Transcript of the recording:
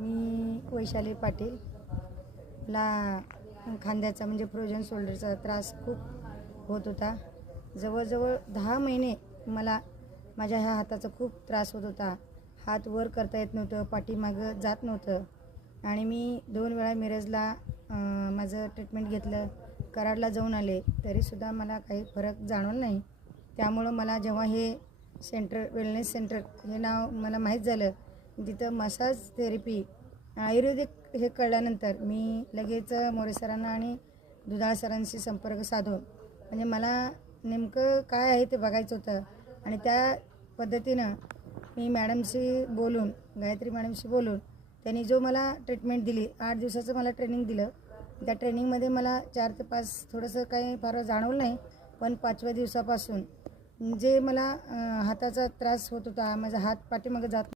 मी वैशाली पाटील. मला खांद्याचा म्हणजे फ्रोजन शोल्डरचा त्रास खूप होत होता. जवळजवळ 10 महिने मला माझ्या ह्या हाताचा खूप त्रास होत होता. हात वर करता येत नव्हतं, पाठीमागं जात नव्हतं. आणि मी 2 वेळा मिरजला माझं ट्रीटमेंट घेतलं, कराडला जाऊन आले, तरीसुद्धा मला काही फरक जाणवला नाही. त्यामुळं मला जेव्हा हे सेंटर वेलनेस सेंटर हे नाव मला माहीत झालं, तिथं मसाज थेरपी आयुर्वेदिक हे कळल्यानंतर मी लगेच मोरे सरांना आणि दुधाळ सरांशी संपर्क साधून म्हणजे मला नेमकं काय आहे ते बघायचं होतं. आणि त्या पद्धतीनं मी मॅडमशी बोलून, गायत्री मॅडमशी बोलून त्यांनी जो मला ट्रीटमेंट दिली, 8 दिवसाचं मला ट्रेनिंग दिलं. त्या ट्रेनिंगमध्ये मला 4 ते 5 थोडंसं काही फार जाणवलं नाही, पण 5व्या दिवसापासून जे मला हाताचा त्रास होत होता, माझा हात पाठीमागं जात